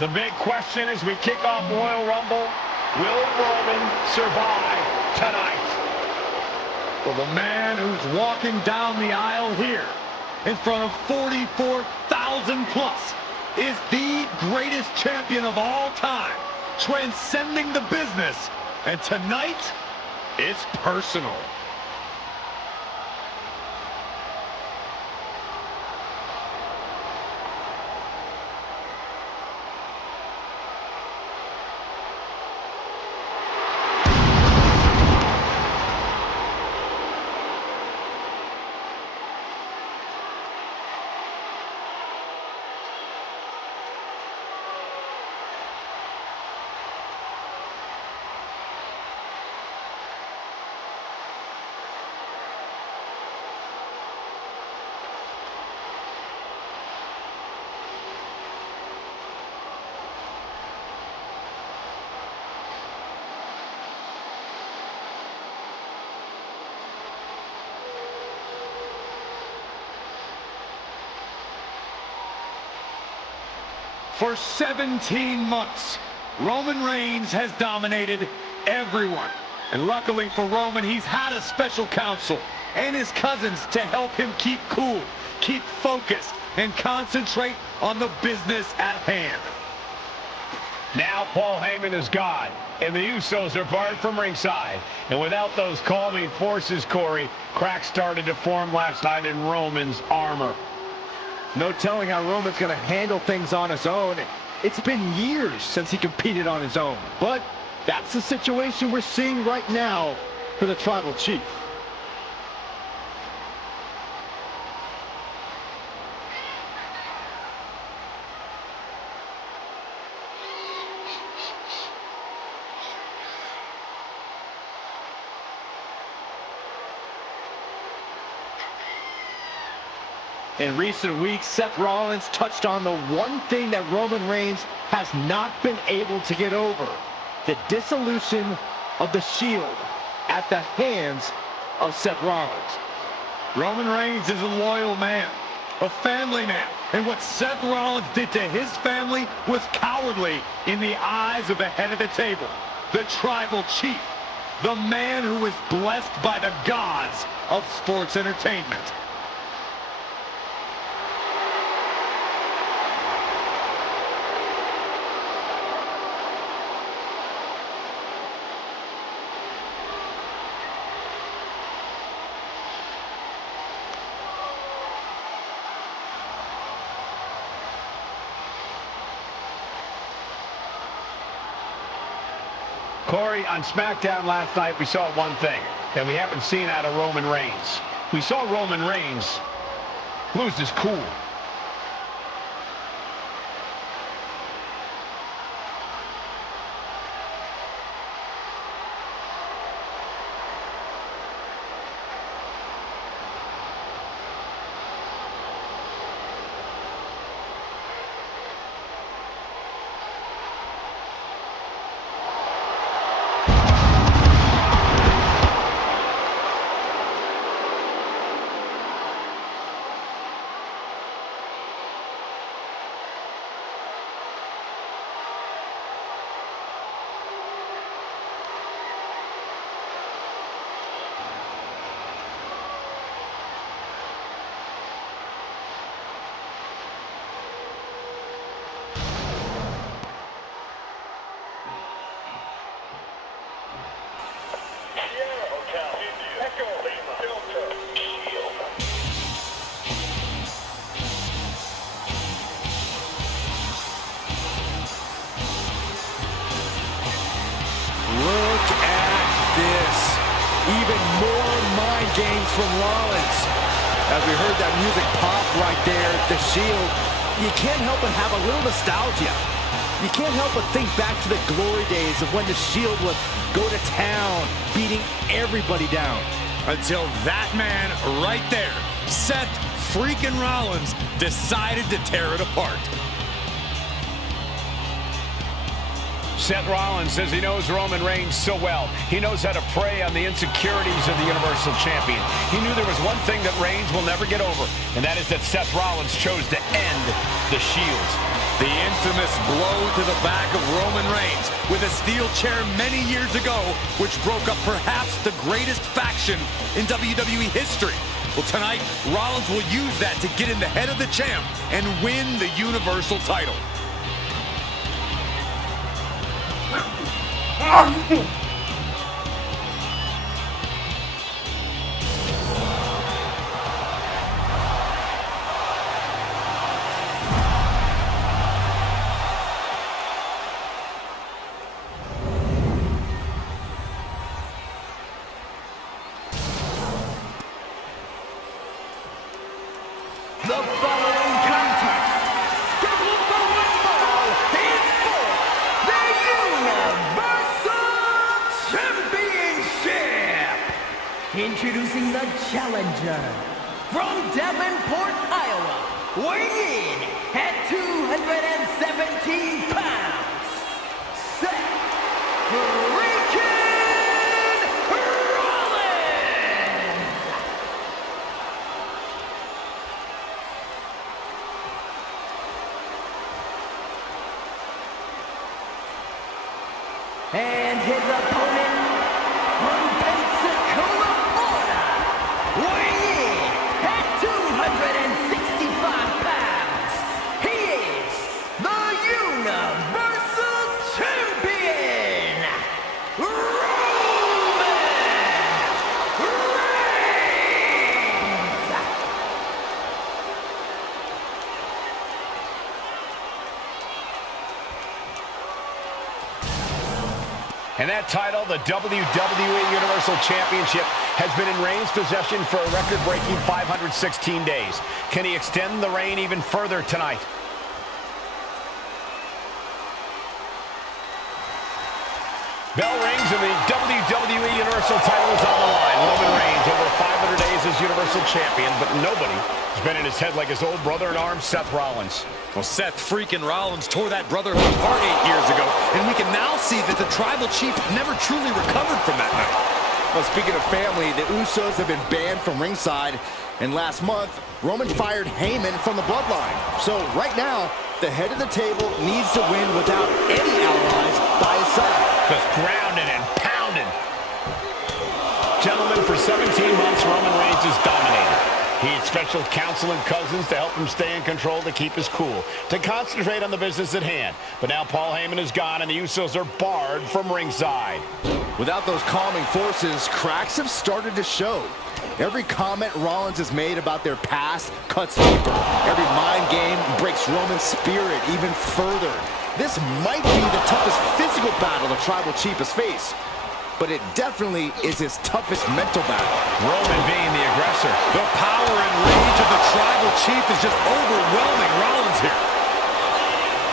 The big question as we kick off Royal Rumble, will Roman survive tonight? Well, the man who's walking down the aisle here in front of 44,000 plus is the greatest champion of all time, transcending the business. And tonight, it's personal. For 17 months, Roman Reigns has dominated everyone. And luckily for Roman, he's had a special counsel and his cousins to help him keep cool, keep focused, and concentrate on the business at hand. Now Paul Heyman is gone, and the Usos are barred from ringside. And without those calming forces, Corey, cracks started to form last night in Roman's armor. No telling how Roman's going to handle things on his own. It's been years since he competed on his own. But that's the situation we're seeing right now for the Tribal Chief. In recent weeks, Seth Rollins touched on the one thing that Roman Reigns has not been able to get over: the dissolution of the Shield at the hands of Seth Rollins. Roman Reigns is a loyal man, a family man, and what Seth Rollins did to his family was cowardly in the eyes of the head of the table, the Tribal Chief, the man who is blessed by the gods of sports entertainment. Corey, on SmackDown last night, we saw one thing that we haven't seen out of Roman Reigns. We saw Roman Reigns lose his cool. Even more mind games from Rollins. As we heard that music pop right there, the Shield, you can't help but have a little nostalgia. You can't help but think back to the glory days of when the Shield would go to town, beating everybody down. Until that man right there, Seth Freakin Rollins, decided to tear it apart. Seth Rollins says he knows Roman Reigns so well. He knows how to prey on the insecurities of the Universal Champion. He knew there was one thing that Reigns will never get over, and that is that Seth Rollins chose to end the Shield. The infamous blow to the back of Roman Reigns with a steel chair many years ago, which broke up perhaps the greatest faction in WWE history. Well, tonight, Rollins will use that to get in the head of the champ and win the Universal title. The following contest, scheduled for one fall, is for the Universal Championship. Introducing the challenger from Davenport, Iowa, weighing in at 217 pounds, Seth Freakin Rollins. And his opponent from Pensacola, Florida, weighing in at 265 pounds, he is the Universal Champion, Roman Reigns. And that title, the WWE Universal Championship, has been in Reigns' possession for a record-breaking 516 days. Can he extend the reign even further tonight? Bell rings and the WWE Universal title is on the line. Roman Reigns over 500 days as Universal Champion, but nobody has been in his head like his old brother-in-arms, Seth Rollins. Well, Seth Freakin Rollins tore that brotherhood apart 8 years ago, and we can now see that the Tribal Chief never truly recovered from that night. Well, speaking of family, the Usos have been banned from ringside, and last month, Roman fired Heyman from the bloodline. So right now, the head of the table needs to win without any allies by his side. Just grounded and pounded. Gentlemen, for 17 months, Roman Reigns has dominated. He had special counsel and cousins to help him stay in control, to keep his cool, to concentrate on the business at hand. But now Paul Heyman is gone, and the Usos are barred from ringside. Without those calming forces, cracks have started to show. Every comment Rollins has made about their past cuts deeper. Every mind game breaks Roman's spirit even further. This might be the toughest physical battle the Tribal Chief has faced, but it definitely is his toughest mental battle. Roman being the aggressor. The power and rage of the Tribal Chief is just overwhelming Rollins here.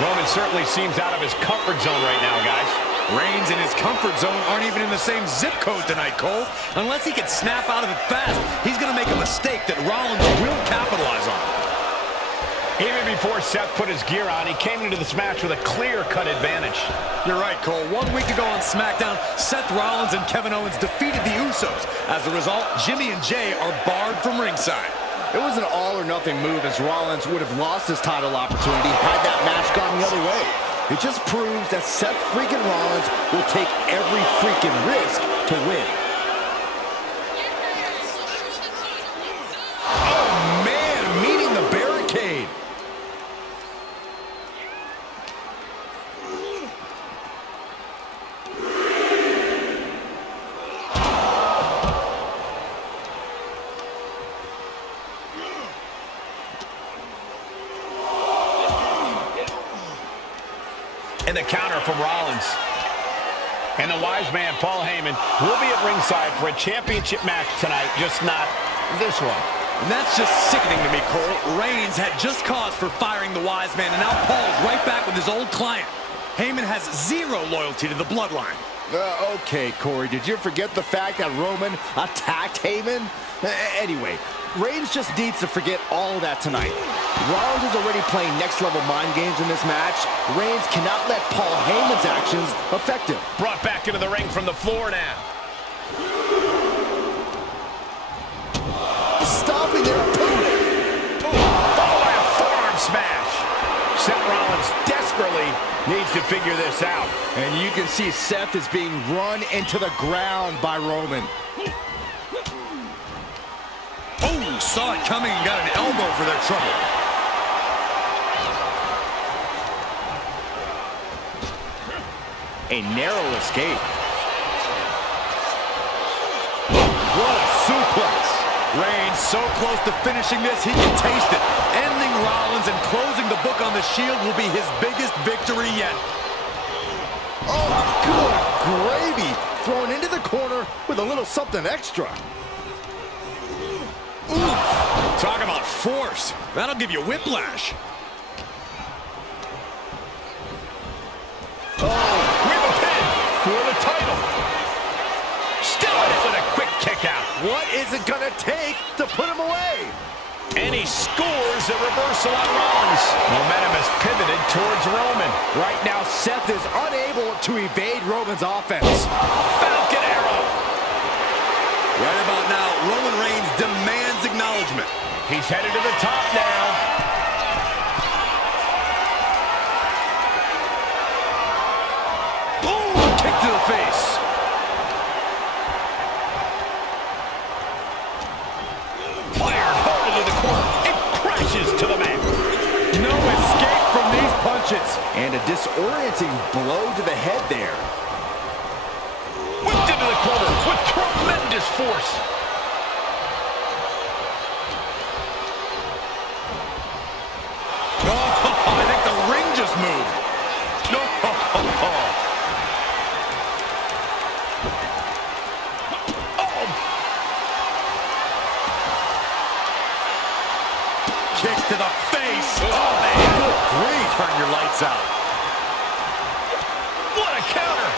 Roman certainly seems out of his comfort zone right now, guys. Reigns and his comfort zone aren't even in the same zip code tonight, Cole. Unless he can snap out of it fast, he's going to make a mistake that Rollins will capitalize on. Even before Seth put his gear on, he came into this match with a clear-cut advantage. You're right, Cole. 1 week ago on SmackDown, Seth Rollins and Kevin Owens defeated the Usos. As a result, Jimmy and Jay are barred from ringside. It was an all-or-nothing move, as Rollins would have lost his title opportunity had that match gone the other way. It just proves that Seth Freakin Rollins will take every freaking risk to win. Oh, man, meeting the barricade. And the counter from Rollins. And the wise man, Paul Heyman, will be at ringside for a championship match tonight, just not this one. And that's just sickening to me, Cole. Reigns had just cause for firing the wise man, and now Paul's right back with his old client. Heyman has zero loyalty to the bloodline. Okay, Corey, did you forget the fact that Roman attacked Heyman? Anyway, Reigns just needs to forget all of that tonight. Rollins is already playing next-level mind games in this match. Reigns cannot let Paul Heyman's actions affect him. Brought back into the ring from the floor now. Stopping their opponent. Followed by a forearm smash. Seth Rollins needs to figure this out. And you can see Seth is being run into the ground by Roman. Oh, saw it coming and got an elbow for their trouble. A narrow escape. What a suplex. Reigns so close to finishing this, he can taste it. Ending Rollins and closing the book on the Shield will be his biggest victory yet. Oh, good gravy. Thrown into the corner with a little something extra. Ooh, talk about force. That'll give you whiplash. With a pin for the title. Still in it with a quick kick out. What is it gonna take to put him away? And he scores a reversal on Rollins. Momentum has pivoted towards Roman. Right now, Seth is unable to evade Roman's offense. Falcon arrow. Right about now, Roman Reigns demands acknowledgement. He's headed to the top now. Boom! Kick to the face. Fired hard into the corner. It crashes to the mat. No escape from these punches. And a disorienting blow to the head there. Whipped into the corner with tremendous force. Oh, I think the ring just moved. No. Kicks to the face. Oh, man. Good grief. Turn your lights out. What a counter.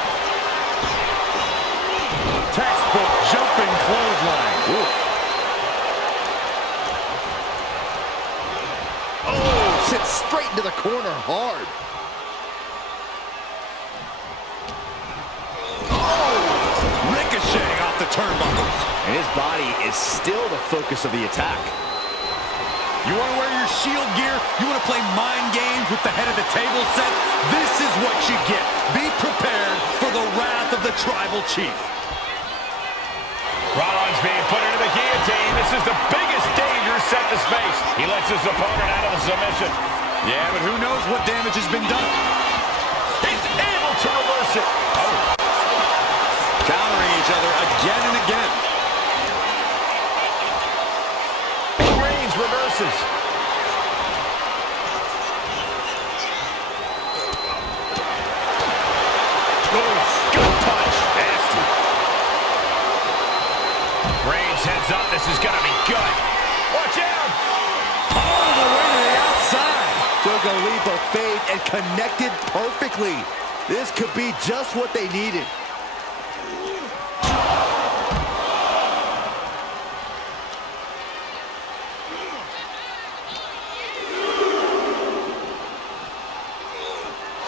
Textbook jumping clothesline. Oof. Oh, sits straight into the corner hard. Oh, ricocheting off the turnbuckles. And his body is still the focus of the attack. You want to wear your Shield gear? You want to play mind games with the head of the table set? This is what you get. Be prepared for the wrath of the Tribal Chief. Rollins being put into the guillotine. This is the biggest danger Seth has faced. He lets his opponent out of the submission. Yeah, but who knows what damage has been done. He's able to reverse it. Oh. Countering each other again and again. Reigns reverses. Good punch. Nasty. Reigns heads up. This is going to be good. Watch out. All the way to the outside. Took a leap of faith and connected perfectly. This could be just what they needed.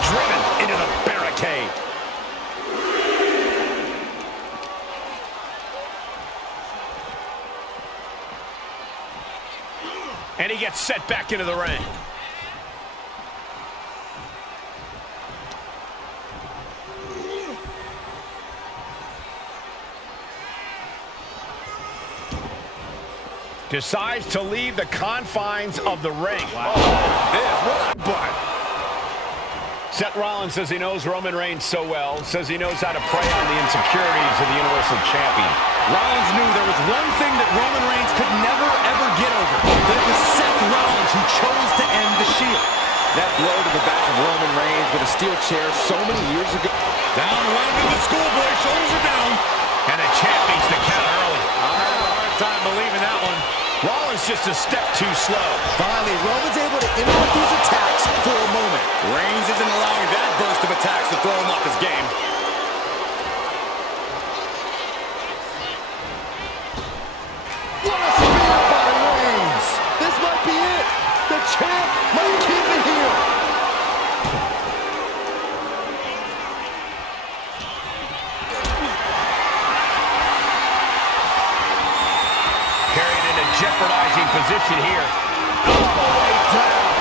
Driven into the barricade. And he gets set back into the ring. Decides to leave the confines of the ring. Wow. What a butt. Seth Rollins says he knows Roman Reigns so well, says he knows how to prey on the insecurities of the Universal Champion. Rollins knew there was one thing that Roman Reigns could never, ever get over. That it was Seth Rollins who chose to end the Shield. That blow to the back of Roman Reigns with a steel chair so many years ago. Down right into the schoolboy, shoulders are down. And the champ beats the count early. I had a hard time believing that one. Rollins just a step too slow. Finally, Roman's able to interrupt these attacks for a moment. Reigns isn't allowing that burst of attacks to throw him off his game. What a spear by Reigns! This might be it! The champ might keep it here! Carried in a jeopardizing position here. All the way down.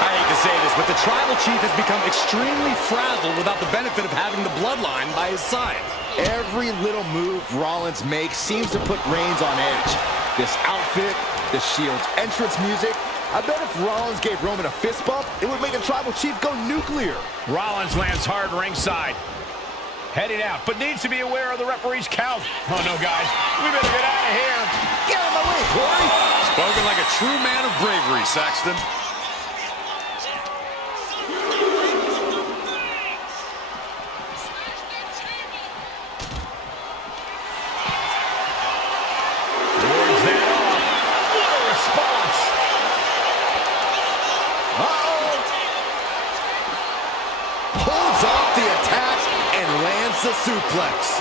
I hate to say this, but the Tribal Chief has become extremely frazzled without the benefit of having the bloodline by his side. Every little move Rollins makes seems to put Reigns on edge. This outfit, the Shield's entrance music, I bet if Rollins gave Roman a fist bump, it would make the Tribal Chief go nuclear. Rollins lands hard ringside. Heading out, but needs to be aware of the referee's count. Oh, no, guys. We better get out of here. Get out of my way, Corey. Spoken like a true man of bravery, Saxton. Wards that off. What a response. Uh-oh. Pulls off the attack and lands the suplex.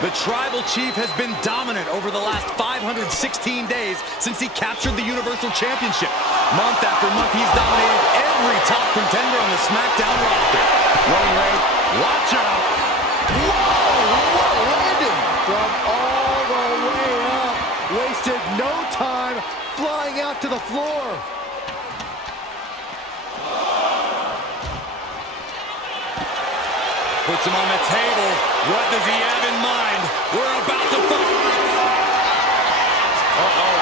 The Tribal Chief has been dominant over the last 516 days since he captured the Universal Championship. Month after month, he's dominated every top contender on the SmackDown roster. Roman Reigns, watch out. Whoa, what a landing. From all the way up. Wasted no time flying out to the floor. Puts him on the table. What does he have in mind? We're about to fight. Uh-oh.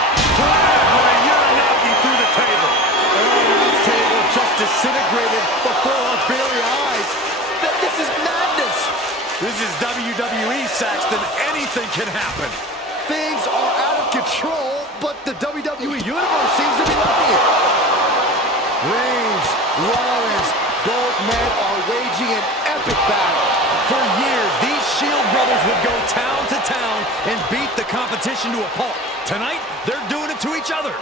Uranagi through the table. This table just disintegrated before our very eyes. This is madness. This is WWE, Saxton. Anything can happen. Things are out of control, but the WWE Universe seems to be loving it. Reigns, Rollins, both men are waging an epic battle. For years, these Shield brothers would go town to town and beat the competition to a pulp. Tonight, they're doing it to each other.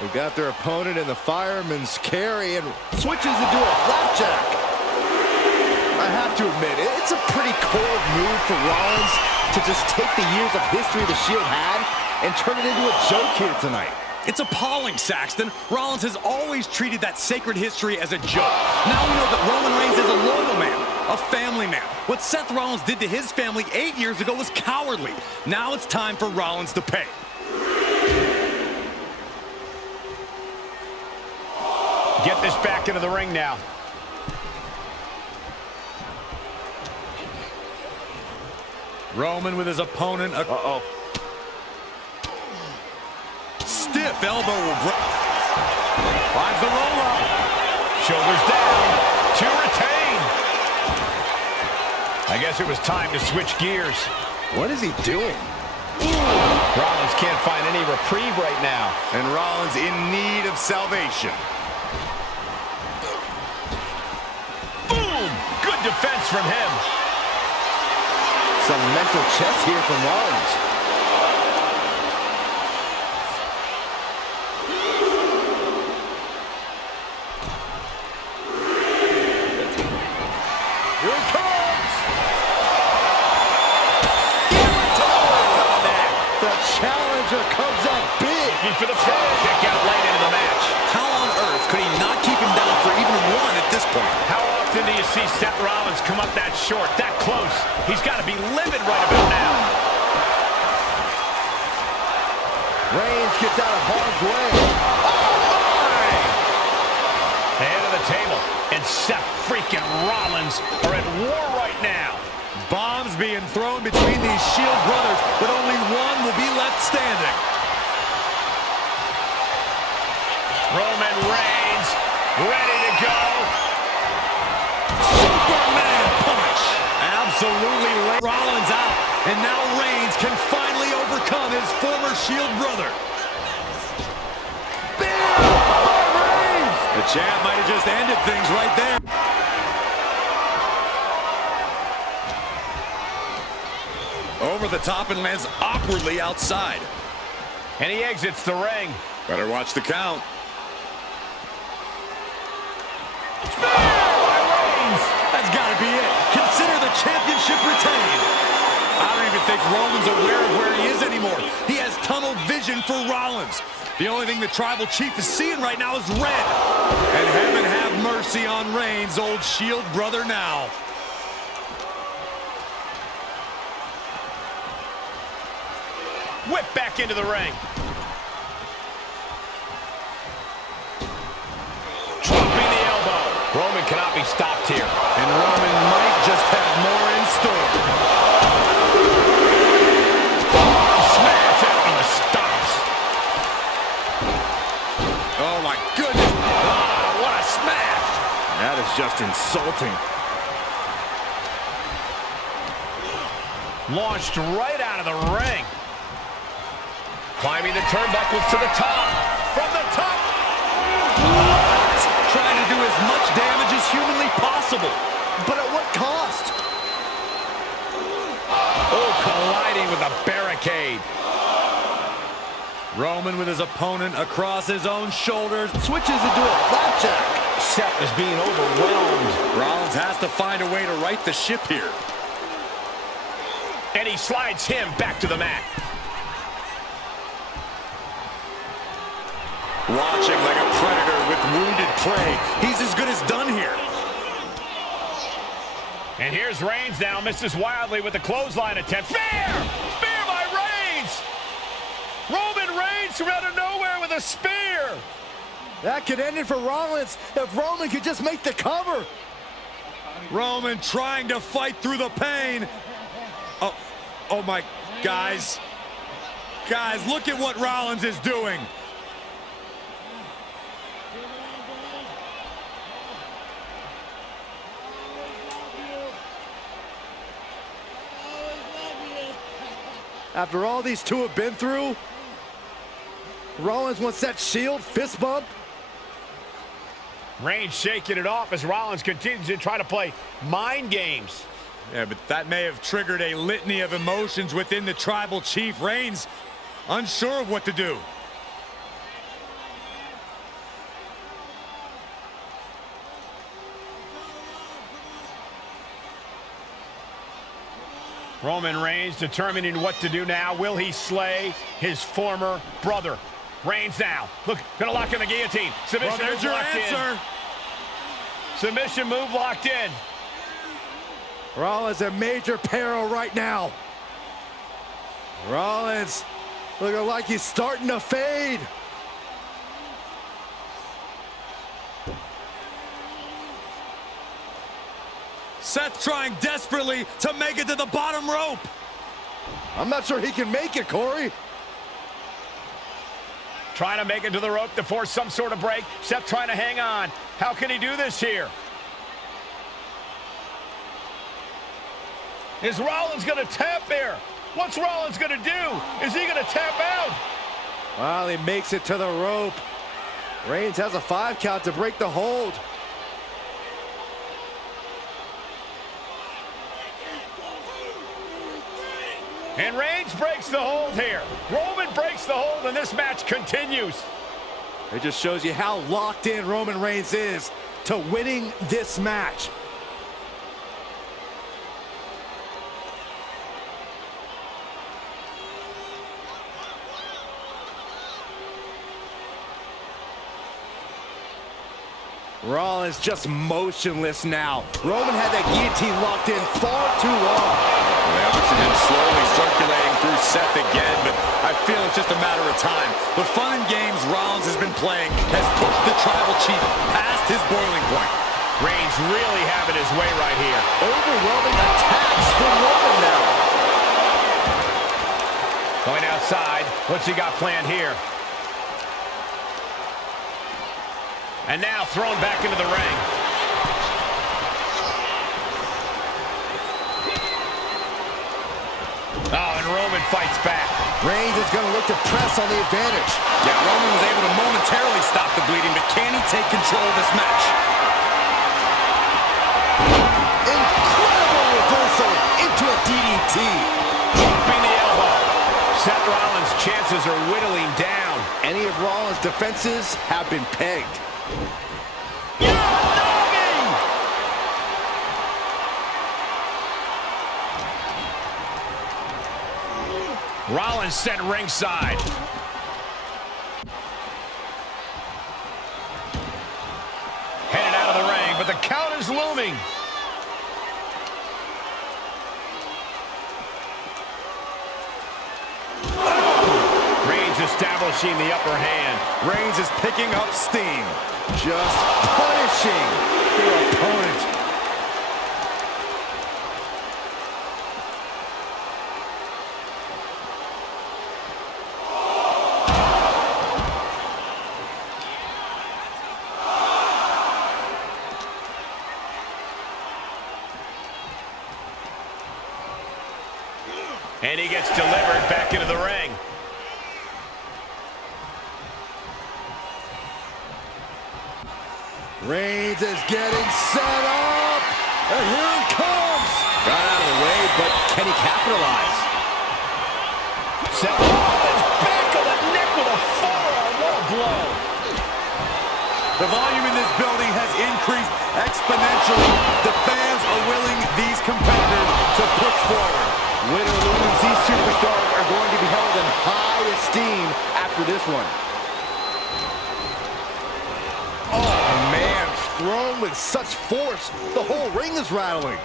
They've got their opponent in the fireman's carry and switches into a flapjack. I have to admit, it's a pretty cold move for Rollins to just take the years of history the Shield had and turn it into a joke here tonight. It's appalling, Saxton. Rollins has always treated that sacred history as a joke. Now we know that Roman Reigns is a loyal man, a family man. What Seth Rollins did to his family 8 years ago was cowardly. Now it's time for Rollins to pay. Get this back into the ring now. Roman with his opponent. Uh-oh. Stiff elbow will break. Finds the roll-up. Shoulders down to retain. I guess it was time to switch gears. What is he doing? Rollins can't find any reprieve right now. And Rollins in need of salvation. Boom! Good defense from him. Some mental chess here from Rollins. Here it comes! The challenger comes up big. Looking for the pin. Kick out late into the match. How on earth could he not keep him down for even one at this point? How often do you see Seth Rollins come up that short, that close? He's got to be livid right about now. Reigns gets out of harm's way. The head of the table and Seth Freakin Rollins are at war right now. Bombs being thrown between these Shield brothers, but only one will be left standing. Roman Reigns ready to go. Superman punch. Absolutely laid Rollins out. And now Reigns can finally overcome his former Shield brother. The champ might have just ended things right there. Over the top and lands awkwardly outside. And he exits the ring. Better watch the count. Reigns! That's got to be it. Consider the championship retained. I don't even think Roman's aware of where he is anymore. He has tunnel vision for Rollins. The only thing the Tribal Chief is seeing right now is red. And heaven have mercy on Reigns, old Shield brother now. Whip back into the ring. Dropping the elbow. Roman cannot be stopped here. And Roman might just have more in store. Smash out and stops. Oh my goodness. Ah, what a smash. That is just insulting. Launched right out of the ring. Climbing the turnbuckles to the top. From the top. Trying to do as much damage as humanly possible. But at what cost? Oh, colliding with a barricade. Roman with his opponent across his own shoulders. Switches into a flapjack. Seth is being overwhelmed. Rollins has to find a way to right the ship here. And he slides him back to the mat. Watching like a predator with wounded prey. He's as good as done here. And here's Reigns now, misses wildly with a clothesline attempt. Spear! Spear by Reigns! Roman Reigns from out of nowhere with a spear! That could end it for Rollins if Roman could just make the cover. Roman trying to fight through the pain. Oh my, guys. Guys, look at what Rollins is doing. After all these two have been through, Rollins wants that Shield fist bump. Reigns shaking it off as Rollins continues to try to play mind games. Yeah, but that may have triggered a litany of emotions within the Tribal Chief. Reigns unsure of what to do. Roman Reigns determining what to do now. Will he slay his former brother? Reigns now. Look, gonna lock in the guillotine. Submission Well, there's your answer. in. Submission move locked in. Rollins in major peril right now. Rollins looking like he's starting to fade. Seth trying desperately to make it to the bottom rope. I'm not sure he can make it, Corey. Trying to make it to the rope to force some sort of break. Seth trying to hang on. How can he do this here? Is Rollins going to tap there? What's Rollins going to do? Is he going to tap out? Well, he makes it to the rope. Reigns has a 5 count to break the hold. And Reigns breaks the hold here. Roman breaks the hold, and this match continues. It just shows you how locked in Roman Reigns is to winning this match. Rollins just motionless now. Roman had that guillotine locked in far too long. The oxygen slowly circulating through Seth again, but I feel it's just a matter of time. The fun and games Rollins has been playing has pushed the Tribal Chief past his boiling point. Reigns really having his way right here. Overwhelming attacks from Roman now. Going outside. What's he got planned here? And now thrown back into the ring. Oh, and Roman fights back. Reigns is going to look to press on the advantage. Yeah, Roman was able to momentarily stop the bleeding, but can he take control of this match? Incredible reversal into a DDT. Dropping the elbow. Seth Rollins' chances are whittling down. Any of Rollins' defenses have been pegged. Rollins sent ringside. Headed out of the ring, but the count is looming. Reigns establishing the upper hand. Reigns is picking up steam. Just punishing their opponent. And he gets delivered back into the ring. Reigns is getting set up. And here he comes. Got out of the way, but can he capitalize? Seth Rollins back of the neck with a forearm. What a blow. The volume in this building has increased exponentially. The fans are willing these competitors to push forward. Win or lose, these superstars are going to be held in high esteem after this one. Oh, man, thrown with such force, the whole ring is rattling.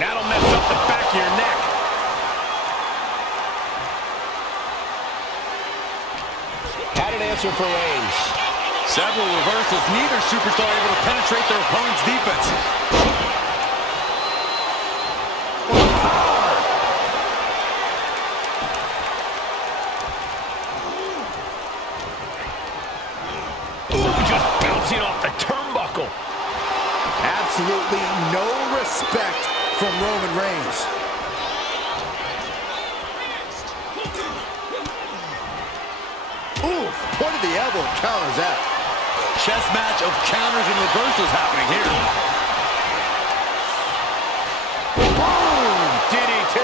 That'll mess up the back of your neck. Had an answer for Reigns. Several reversals, neither superstar able to penetrate their opponent's defense. Absolutely no respect from Roman Reigns. Oof, point of the elbow counters that. Chess match of counters and reversals happening here. Boom! DDT.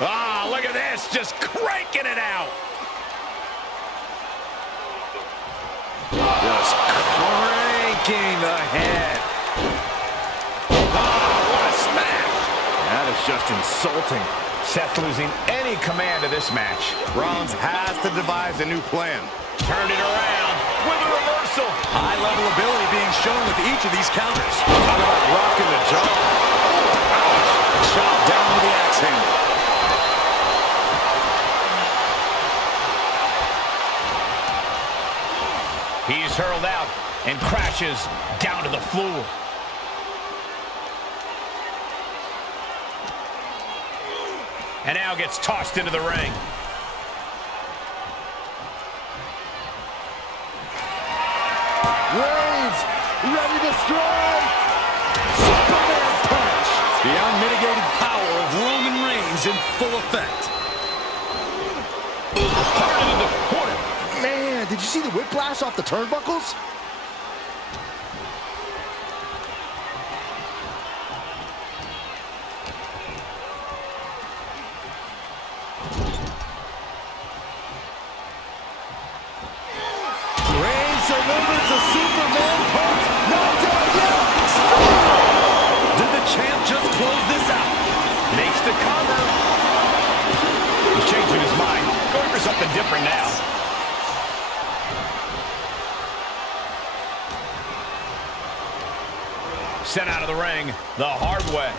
Ah, look at this, just cranking it out. Just cranking the head. Oh, what a smash. That is just insulting. Seth losing any command of this match. Rollins has to devise a new plan. Turned it around with a reversal. High-level ability being shown with each of these counters. Talk about rocking the jaw. Ouch. Shot down with the axe handle. He's hurled out and crashes down to the floor. And now gets tossed into the ring. Reigns, ready to strike. Superman punch. The unmitigated power of Roman Reigns in full effect. Hard into the corner. Man, did you see the whiplash off the turnbuckles? Reigns delivers a Superman punch. Not done yet. Did the champ just close this out? Makes the cover. He's changing his mind. Going for something different now. Sent out of the ring the hard way.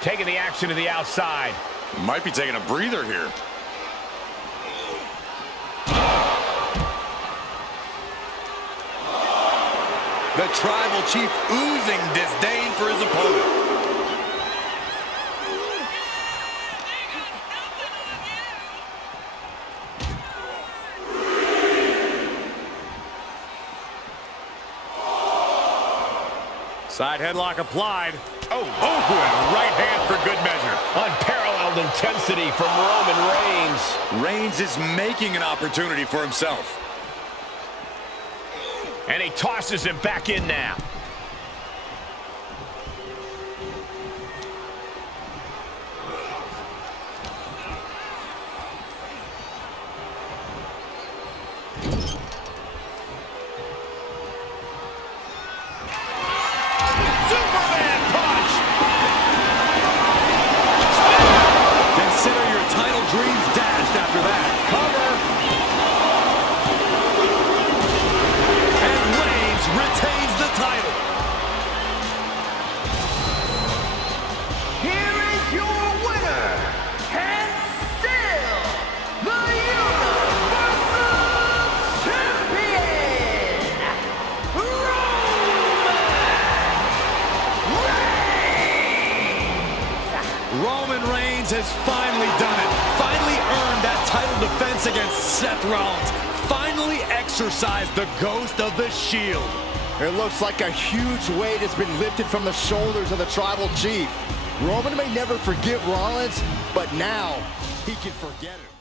Taking the action to the outside. Might be taking a breather here. The Tribal Chief oozing disdain for his opponent. Side headlock applied. Oh, and right hand for good measure. Unparalleled intensity from Roman Reigns. Reigns is making an opportunity for himself. And he tosses him back in now. has finally done it. Finally earned that title defense against Seth Rollins. Finally exorcised the ghost of the Shield. It looks like a huge weight has been lifted from the shoulders of the Tribal Chief. Roman may never forgive Rollins, but now he can forget it.